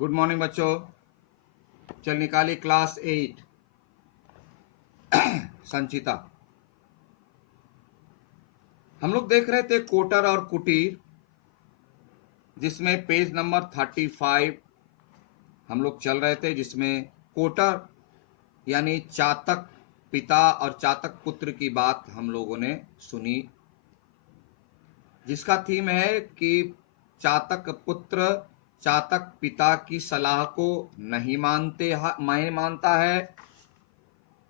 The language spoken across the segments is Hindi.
गुड मॉर्निंग बच्चों। चल निकाली क्लास 8 संचिता। हम लोग देख रहे थे कोटर और कुटीर, जिसमें पेज नंबर 35 हम लोग चल रहे थे, जिसमें कोटर यानी चातक पिता और चातक पुत्र की बात हम लोगों ने सुनी, जिसका थीम है कि चातक पुत्र चातक पिता की सलाह को नहीं मानता है,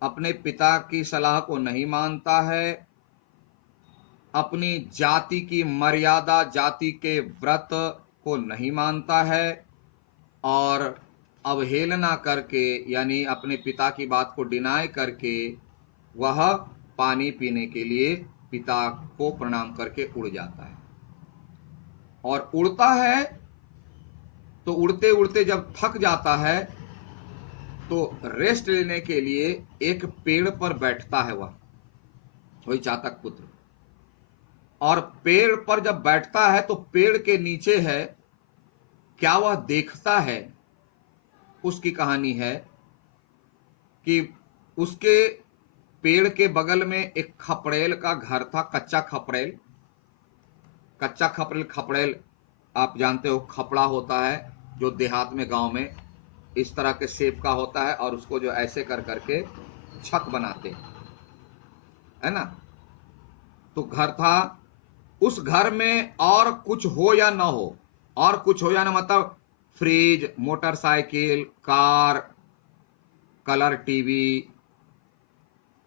अपने पिता की सलाह को नहीं मानता है, अपनी जाति की मर्यादा, जाति के व्रत को नहीं मानता है और अवहेलना करके यानी अपने पिता की बात को डिनाय करके वह पानी पीने के लिए पिता को प्रणाम करके उड़ जाता है। और उड़ता है तो उड़ते उड़ते जब थक जाता है तो रेस्ट लेने के लिए एक पेड़ पर बैठता है वही चातक पुत्र। और पेड़ पर जब बैठता है तो पेड़ के नीचे है, क्या वह देखता है? उसकी कहानी है कि उसके पेड़ के बगल में एक खपड़ेल का घर था, कच्चा खपड़ेल। खपड़ेल आप जानते हो, खपड़ा होता है जो देहात में, गांव में इस तरह के शेप का होता है और उसको जो ऐसे कर करके छत बनाते है ना। तो घर था, उस घर में और कुछ हो या ना हो, और कुछ हो या ना मतलब fridge, motorcycle, car, colour TV,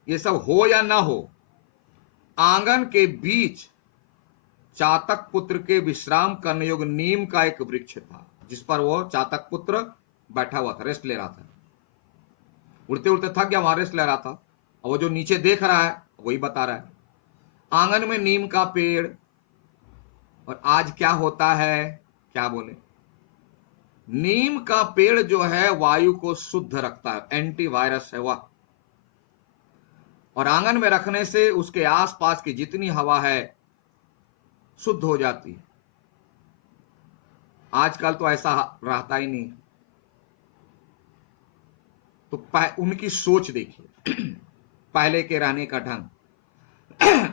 ये सब हो या ना हो, आंगन के बीच चातक पुत्र के विश्राम करने योग्य नीम का एक वृक्ष था, जिस पर वो चातक पुत्र बैठा हुआ था, रेस्ट ले रहा था। उड़ते उड़ते थक गया, वहां रेस्ट ले रहा था। और वो जो नीचे देख रहा है वही बता रहा है, आंगन में नीम का पेड़। और आज क्या होता है, क्या बोले, नीम का पेड़ जो है वायु को शुद्ध रखता है, एंटीवायरस है वह। और आंगन में रखने से उसके आसपास की जितनी हवा है शुद्ध हो जाती है। आजकल तो ऐसा रहता ही नहीं। तो उनकी सोच देखिए, पहले के रहने का ढंग।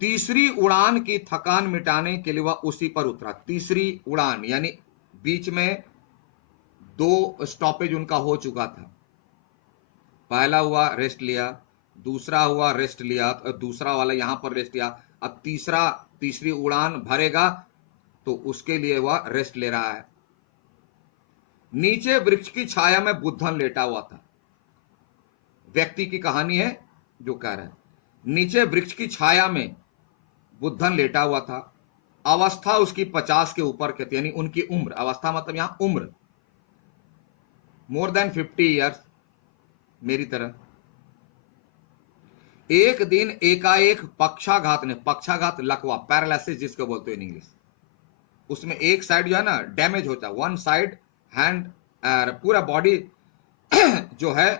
तीसरी उड़ान की थकान मिटाने के लिए वह उसी पर उतरा। तीसरी उड़ान यानी बीच में 2 स्टॉपेज उनका हो चुका था। पहला हुआ रेस्ट लिया, दूसरा हुआ रेस्ट लिया, दूसरा वाला यहां पर रेस्ट लिया, अब तीसरी उड़ान भरेगा तो उसके लिए वह रेस्ट ले रहा है। नीचे वृक्ष की छाया में बुद्धन लेटा हुआ था। व्यक्ति की कहानी है जो कह रहा है, नीचे वृक्ष की छाया में बुद्धन लेटा हुआ था। अवस्था उसकी 50 के ऊपर के थी, यानी उनकी उम्र, अवस्था मतलब यहां उम्र, मोर देन 50 ईयर्स, मेरी तरह। एक दिन एकाएक पक्षाघात लकवा, पैरालिसिस जिसको बोलते हैं इन इंग्लिश, उसमें एक साइड जो है ना डैमेज होता है, वन साइड हैंड, पूरा बॉडी जो है,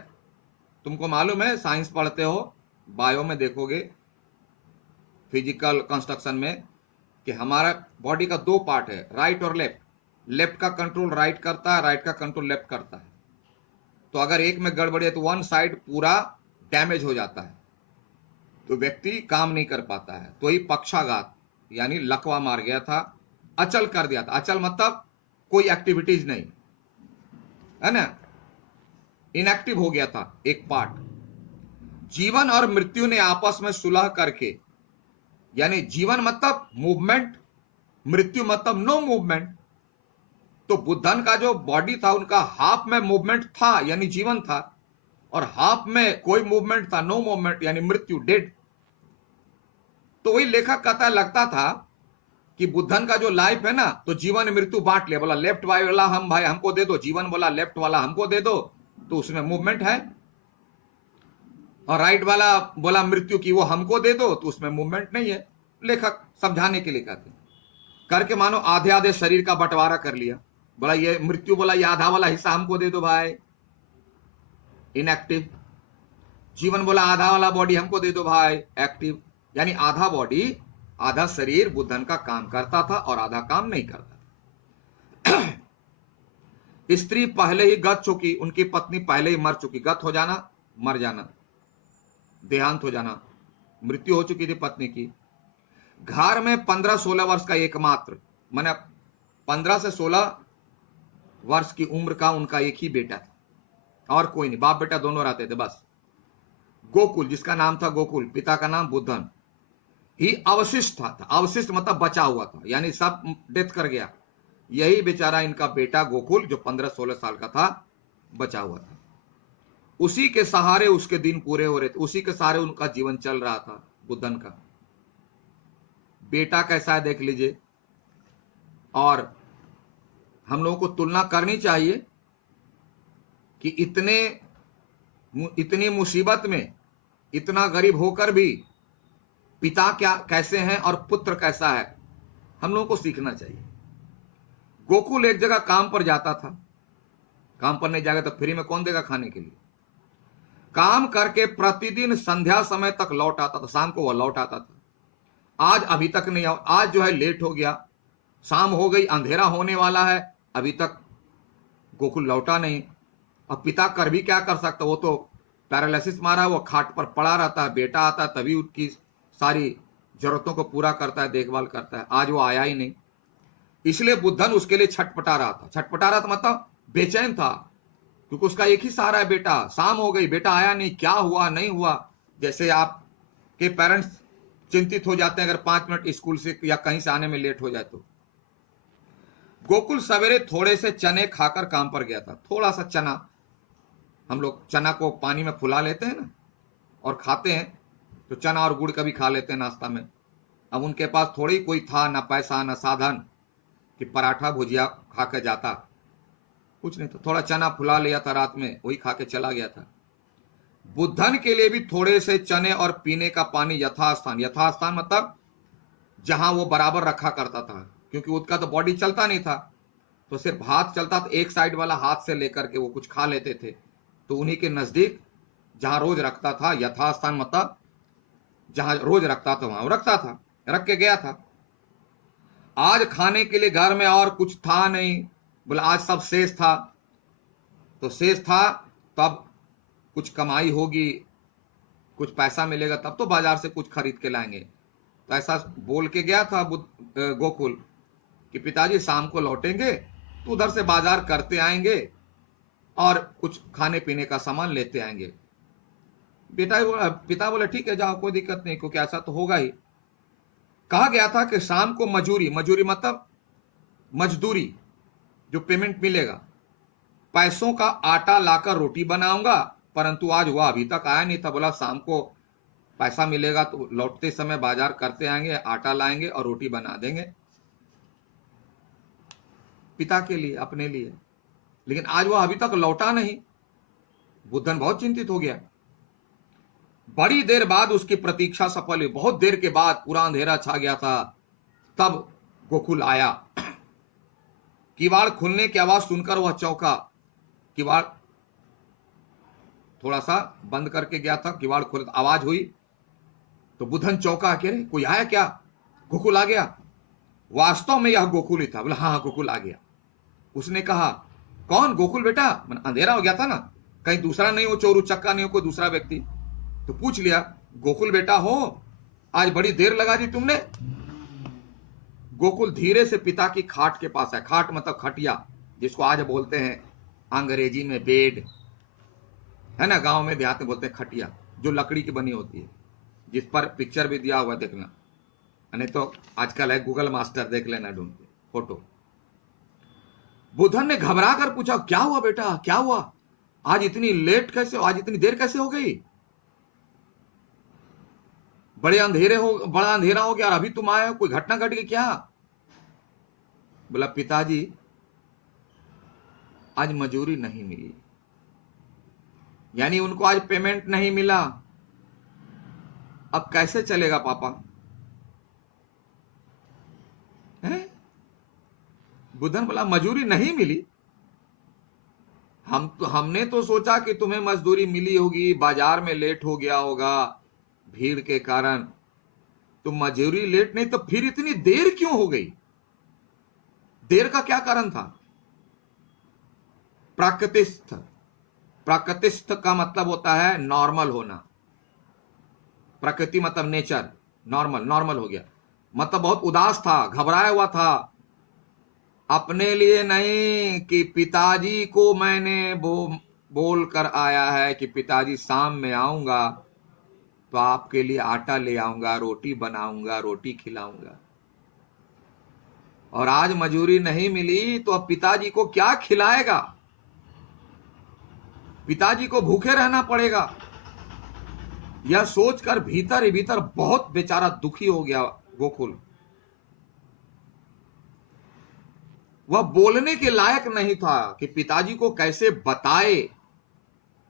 तुमको मालूम है, साइंस पढ़ते हो, बायो में देखोगे, फिजिकल कंस्ट्रक्शन में, कि हमारा बॉडी का 2 पार्ट है, राइट और लेफ्ट। लेफ्ट का कंट्रोल राइट करता है, राइट का कंट्रोल लेफ्ट करता है। तो अगर एक में गड़बड़ी है तो वन साइड पूरा डैमेज हो जाता है, तो व्यक्ति काम नहीं कर पाता है। तो ही पक्षाघात यानी लकवा मार गया था, अचल कर दिया था। अचल मतलब कोई एक्टिविटीज नहीं है ना, इनएक्टिव हो गया था एक पार्ट। जीवन और मृत्यु ने आपस में सुलह करके, यानी जीवन मतलब मूवमेंट, मृत्यु मतलब नो मूवमेंट। तो बुद्धन का जो बॉडी था उनका हाफ में मूवमेंट था यानी जीवन था, और हाफ में कोई मूवमेंट था, नो मूवमेंट यानी मृत्यु, डेड। तो वही लेखक कहता, लगता था कि बुद्धन का जो लाइफ है ना, तो जीवन मृत्यु बांट लिया, बोला लेफ्ट वाला हम भाई हमको दे दो, जीवन बोला लेफ्ट वाला हमको दे दो, तो उसमें मूवमेंट है। और राइट वाला बोला मृत्यु की वो हमको दे दो, तो उसमें मूवमेंट नहीं है। लेखक समझाने के लिए कहते करके मानो आधे आधे शरीर का बंटवारा कर लिया। बोला ये मृत्यु बोला ये आधा वाला हिस्सा हमको दे दो भाई, इनएक्टिव। जीवन बोला आधा वाला बॉडी हमको दे दो भाई, एक्टिव। यानी आधा बॉडी, आधा शरीर बुद्धन का काम करता था और आधा काम नहीं करता था। स्त्री पहले ही गत चुकी, उनकी पत्नी पहले ही मर चुकी। गत हो जाना, मर जाना, देहांत हो जाना, मृत्यु हो चुकी थी पत्नी की। घर में 15-16 वर्ष का एकमात्र, मैंने 15 से 16 वर्ष की उम्र का उनका एक ही बेटा था, और कोई नहीं, बाप बेटा दोनों रहते थे बस। गोकुल, जिसका नाम था गोकुल, पिता का नाम बुद्धन, ही अवशिष्ट था। अवशिष्ट मतलब बचा हुआ था, यानी सब डेथ कर गया। यही बेचारा इनका बेटा गोकुल, जो 15-16 साल का था, बचा हुआ था। उसी के सहारे उसके दिन पूरे हो रहे थे, उसी के सहारे उनका जीवन चल रहा था। बुद्धन का बेटा कैसा है देख लीजिए। और हम लोगों को तुलना करनी चाहिए कि इतनी मुसीबत में, इतना गरीब होकर भी पिता क्या कैसे हैं और पुत्र कैसा है, हम लोगों को सीखना चाहिए। गोकुल एक जगह काम पर जाता था, काम पर नहीं जाएगा तो फ्री में कौन देगा खाने के लिए। काम करके प्रतिदिन संध्या समय तक लौट आता था, शाम को वह लौट आता था। आज अभी तक नहीं, आज जो है लेट हो गया, शाम हो गई, अंधेरा होने वाला है, अभी तक गोकुल लौटा नहीं। अब पिता कर भी क्या कर सकता, वो तो पैरालिसिस मारा, वो खाट पर पड़ा रहता है। बेटा आता है तभी उसकी सारी जरूरतों को पूरा करता है, देखभाल करता है। आज वो आया ही नहीं, इसलिए बुद्धन उसके लिए छटपटा रहा था। छटपटा रहा था मतलब बेचैन था, क्योंकि उसका एक ही सहारा है बेटा। शाम हो गई, बेटा आया नहीं, क्या हुआ नहीं हुआ। जैसे आपके पेरेंट्स चिंतित हो जाते हैं अगर 5 मिनट स्कूल से या कहीं से आने में लेट हो जाए तो। गोकुल सवेरे थोड़े से चने खाकर काम पर गया था। थोड़ा सा चना, हम लोग चना को पानी में फुला लेते हैं ना और खाते हैं, तो चना और गुड़ कभी खा लेते हैं नाश्ता में। अब उनके पास थोड़ी कोई था, ना पैसा ना साधन कि पराठा भुजिया खा के जाता, कुछ नहीं था। थोड़ा चना फुला लिया था रात में, वही खा के चला गया था। बुद्धन के लिए भी थोड़े से चने और पीने का पानी यथास्थान, यथास्थान मतलब जहां वो बराबर रखा करता था, क्योंकि उसका तो बॉडी चलता नहीं था, तो सिर्फ हाथ चलता था। एक साइड वाला हाथ से लेकर के वो कुछ खा लेते थे, तो उन्हीं के नजदीक जहां रोज रखता था, यथास्थान मतलब जहां रोज रखता था वहां रखता था, रख के गया था। आज खाने के लिए घर में और कुछ था नहीं, बोला आज सब शेष था। तो शेष था तब कुछ कमाई होगी, कुछ पैसा मिलेगा, तब तो बाजार से कुछ खरीद के लाएंगे। तो ऐसा बोल के गया था गोकुल कि पिताजी शाम को लौटेंगे तो उधर से बाजार करते आएंगे और कुछ खाने पीने का सामान लेते आएंगे। पिता बोले ठीक है जाओ, कोई दिक्कत नहीं, क्योंकि ऐसा तो होगा ही। कहा गया था कि शाम को मजूरी, मजूरी मतलब मजदूरी, जो पेमेंट मिलेगा, पैसों का आटा लाकर रोटी बनाऊंगा। परंतु आज वह अभी तक आया नहीं था। बोला शाम को पैसा मिलेगा तो लौटते समय बाजार करते आएंगे, आटा लाएंगे और रोटी बना देंगे पिता के लिए, अपने लिए। लेकिन आज वह अभी तक लौटा नहीं। बुद्धन बहुत चिंतित हो गया। बड़ी देर बाद उसकी प्रतीक्षा सफल हुई। बहुत देर के बाद, पूरा अंधेरा छा गया था, तब गोकुल आया। किवाड़ खुलने की आवाज सुनकर वह चौंका। किवाड़ थोड़ा सा बंद करके गया था, किवाड़ खुल आवाज हुई तो बुद्धन चौंका, कह रहे कोई आया क्या, गोकुल आ गया। वास्तव में यह गोकुल ही था। बोला हाँ गोकुल आ गया। उसने कहा कौन, गोकुल बेटा, अंधेरा हो गया था ना, कहीं दूसरा नहीं हो, चोर उचक्का नहीं हो, कोई दूसरा व्यक्ति। तो पूछ लिया गोकुल बेटा हो, आज बड़ी देर लगा दी तुमने। गोकुल धीरे से पिता की खाट के पास है। खाट मतलब खटिया, जिसको आज बोलते हैं अंग्रेजी में बेड, है ना, गांव में देहात में बोलते हैं खटिया, जो लकड़ी की बनी होती है, जिस पर पिक्चर भी दिया हुआ है, देखना, नहीं तो आजकल है गूगल मास्टर, देख लेना ढूंढ के फोटो। बुद्धन ने घबरा कर पूछा क्या हुआ बेटा, क्या हुआ, आज इतनी लेट कैसे, आज इतनी देर कैसे हो गई, बड़ा अंधेरा हो गया और अभी तुम आए हो, कोई घटना घट गई क्या। बोला पिताजी आज मजूरी नहीं मिली, यानी उनको आज पेमेंट नहीं मिला। अब कैसे चलेगा पापा, है? बुद्धन बोला मजूरी नहीं मिली, हमने तो सोचा कि तुम्हें मजदूरी मिली होगी, बाजार में लेट हो गया होगा भीड़ के कारण, तो मजूरी लेट नहीं तो फिर इतनी देर क्यों हो गई, देर का क्या कारण था। प्राकृतिस्थ, प्राकृतिस्थ का मतलब होता है नॉर्मल होना। प्रकृति मतलब नेचर, नॉर्मल, नॉर्मल हो गया मतलब बहुत उदास था, घबराया हुआ था, अपने लिए नहीं कि पिताजी को मैंने बोल कर आया है कि पिताजी शाम में आऊंगा तो आपके लिए आटा ले आऊंगा, रोटी बनाऊंगा, रोटी खिलाऊंगा, और आज मजूरी नहीं मिली तो अब पिताजी को क्या खिलाएगा, पिताजी को भूखे रहना पड़ेगा। यह सोचकर भीतर ही भीतर बहुत बेचारा दुखी हो गया गोकुल। वह बोलने के लायक नहीं था कि पिताजी को कैसे बताए,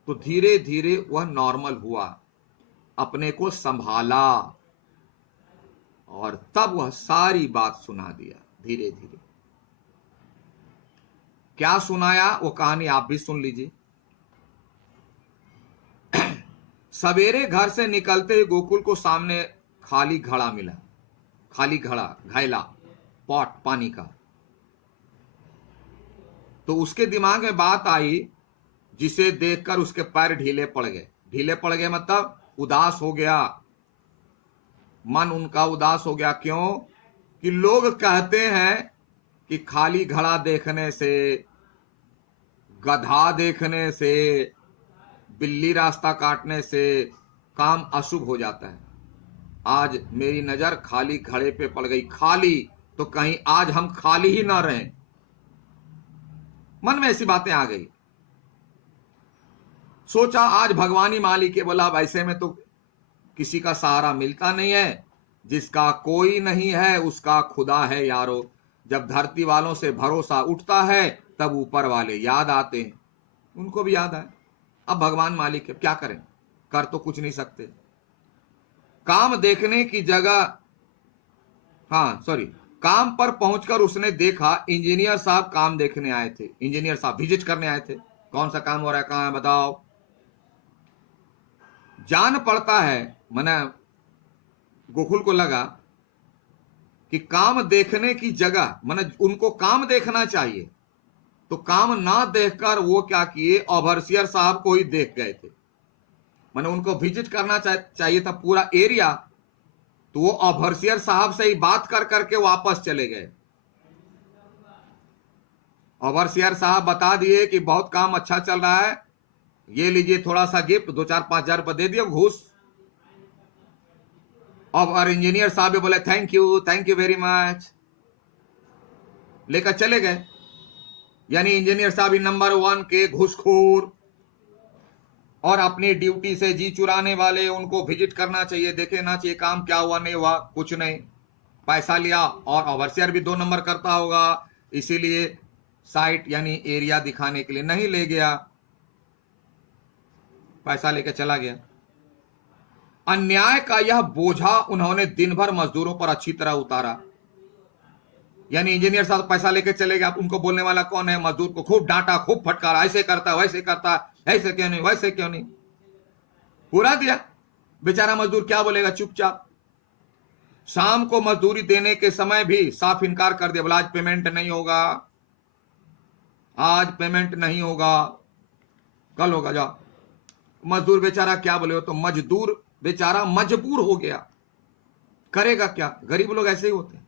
तो धीरे धीरे वह नॉर्मल हुआ, अपने को संभाला, और तब वह सारी बात सुना दिया धीरे धीरे। क्या सुनाया वो कहानी आप भी सुन लीजिए। सवेरे घर से निकलते ही गोकुल को सामने खाली घड़ा मिला, खाली घड़ा, घैला, पॉट पानी का। तो उसके दिमाग में बात आई, जिसे देखकर उसके पैर ढीले पड़ गए। ढीले पड़ गए मतलब उदास हो गया, मन उनका उदास हो गया। क्यों? कि लोग कहते हैं कि खाली घड़ा देखने से, गधा देखने से, बिल्ली रास्ता काटने से काम अशुभ हो जाता है। आज मेरी नजर खाली घड़े पे पड़ गई, खाली, तो कहीं आज हम खाली ही ना रहें। मन में ऐसी बातें आ गई। सोचा आज भगवानी मालिक के बोला, वैसे में तो किसी का सहारा मिलता नहीं है, जिसका कोई नहीं है उसका खुदा है यारो। जब धरती वालों से भरोसा उठता है तब ऊपर वाले याद आते हैं। उनको भी याद आए, अब भगवान मालिक है, क्या करें, कर तो कुछ नहीं सकते। काम देखने की जगह, हाँ सॉरी, काम पर पहुंचकर उसने देखा इंजीनियर साहब काम देखने आए थे, इंजीनियर साहब विजिट करने आए थे। कौन सा काम हो रहा है, कहां है बताओ। जान पड़ता है, मैंने गोकुल को लगा कि काम देखने की जगह, मैंने उनको काम देखना चाहिए, तो काम ना देखकर वो क्या किए, ओवरसियर साहब को ही देख गए थे। मैंने उनको विजिट करना चाहिए था पूरा एरिया, तो वो ओवरसियर साहब से ही बात कर करके वापस चले गए। ओवरसियर साहब बता दिए कि बहुत काम अच्छा चल रहा है, ये लीजिए थोड़ा सा गिफ्ट, 2-4-5 हजार रुपये दे दिए घूस। और इंजीनियर साहब भी बोले थैंक यू वेरी मच, लेकर चले गए। यानी इंजीनियर साहब नंबर 1 के घूसखोर, और अपनी ड्यूटी से जी चुराने वाले। उनको विजिट करना चाहिए, देखना चाहिए काम क्या हुआ नहीं हुआ, कुछ नहीं, पैसा लिया। और ओवरसियर भी 2 नंबर करता होगा, इसीलिए साइट यानी एरिया दिखाने के लिए नहीं ले गया, पैसा लेकर चला गया। अन्याय का यह बोझा उन्होंने दिन भर मजदूरों पर अच्छी तरह उतारा। यानी इंजीनियर साहब पैसा लेके चले गए, उनको बोलने वाला कौन है, मजदूर को खूब डांटा, खूब फटकारा, ऐसे करता वैसे करता, ऐसे क्यों नहीं वैसे क्यों नहीं, पूरा दिया। बेचारा मजदूर क्या बोलेगा, चुपचाप। शाम को मजदूरी देने के समय भी साफ इनकार कर दिया, बोला आज पेमेंट नहीं होगा, आज पेमेंट नहीं होगा, कल होगा, जाओ। मजदूर बेचारा क्या बोले, तो मजदूर बेचारा मजबूर हो गया, करेगा क्या, गरीब लोग ऐसे ही होते हैं,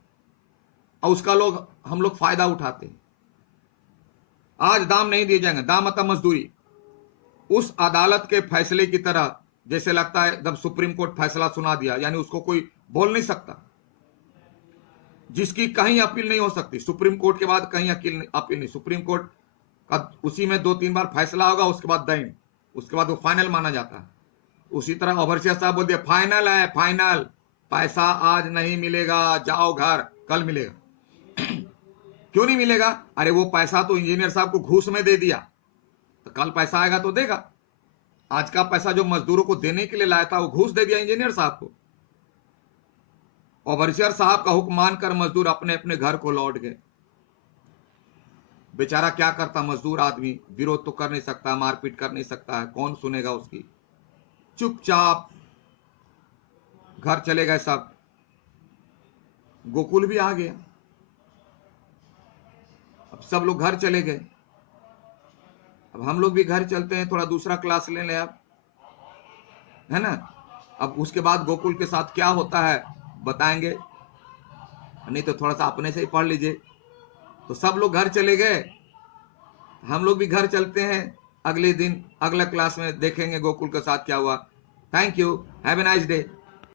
और उसका हम लोग फायदा उठाते हैं। आज दाम नहीं दिए जाएंगे, दाम मतलब मजदूरी। उस अदालत के फैसले की तरह, जैसे लगता है जब सुप्रीम कोर्ट फैसला सुना दिया, यानी उसको कोई बोल नहीं सकता, जिसकी कहीं अपील नहीं हो सकती। सुप्रीम कोर्ट के बाद कहीं अपील नहीं, सुप्रीम कोर्ट का उसी में 2-3 बार फैसला होगा, उसके बाद दैन, उसके बाद वो फाइनल माना जाता है। उसी तरह ओवरसियर साहब बोल दिया फाइनल है, फाइनल, पैसा आज नहीं मिलेगा, जाओ घर, कल मिलेगा। क्यों नहीं मिलेगा? अरे वो पैसा तो इंजीनियर साहब को घूस में दे दिया, तो कल पैसा आएगा तो देगा। आज का पैसा जो मजदूरों को देने के लिए लाया था वो घूस दे दिया इंजीनियर साहब को। ओवरसियर साहब का हुक्म मानकर मजदूर अपने अपने घर को लौट गए। बेचारा क्या करता मजदूर आदमी, विरोध तो कर नहीं सकता, मारपीट कर नहीं सकता है, कौन सुनेगा उसकी। चुपचाप घर चले गए सब। गोकुल भी आ गया, अब सब लोग घर चले गए। अब हम लोग भी घर चलते हैं, थोड़ा दूसरा क्लास ले लें अब, है ना। अब उसके बाद गोकुल के साथ क्या होता है बताएंगे, नहीं तो थोड़ा सा अपने से ही पढ़ लीजिए। तो सब लोग घर चले गए, हम लोग भी घर चलते हैं, अगले दिन अगला क्लास में देखेंगे गोकुल के साथ क्या हुआ। Thank you, have a nice day.